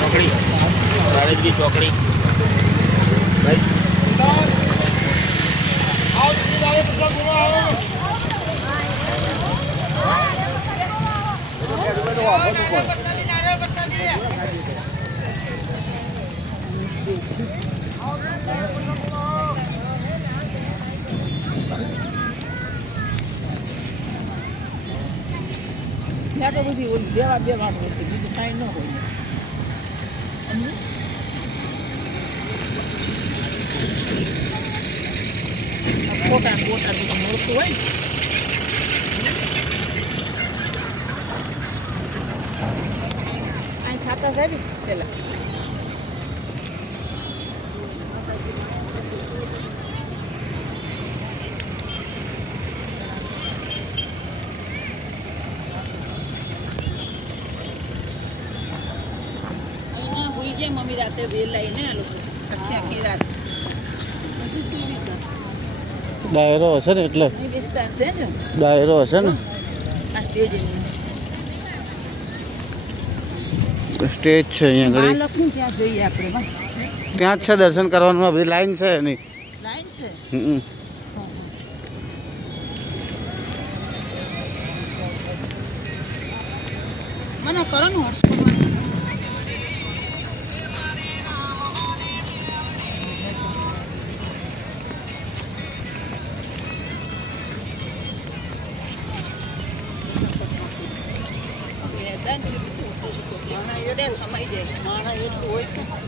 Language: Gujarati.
ચોકડી રાણેજની ચોકડી ભાઈ તો બધી દેવા દેવાનું હશે બીજું કાંઈ ન હોય ખોટા ખોટા બધું મોટું હોય ને અહીં ખાતા સાહેબ પેલા મમ્મી રાતે વેલ લઈને આ લોકો આખી આખી રાત ડાયરો હશે ને એટલે વિસ્તાર છે ને ડાયરો હશે ને આ સ્ટેજ સ્ટેજ છે અહીંયા આગળ બાળકનું ત્યાં જોઈએ આપણે ત્યાં જ છે દર્શન કરવાનું બધી લાઈન છે એની લાઈન છે મને કરો ને હોટસ્પોટ સમય જાય માણા એટલું હોય છે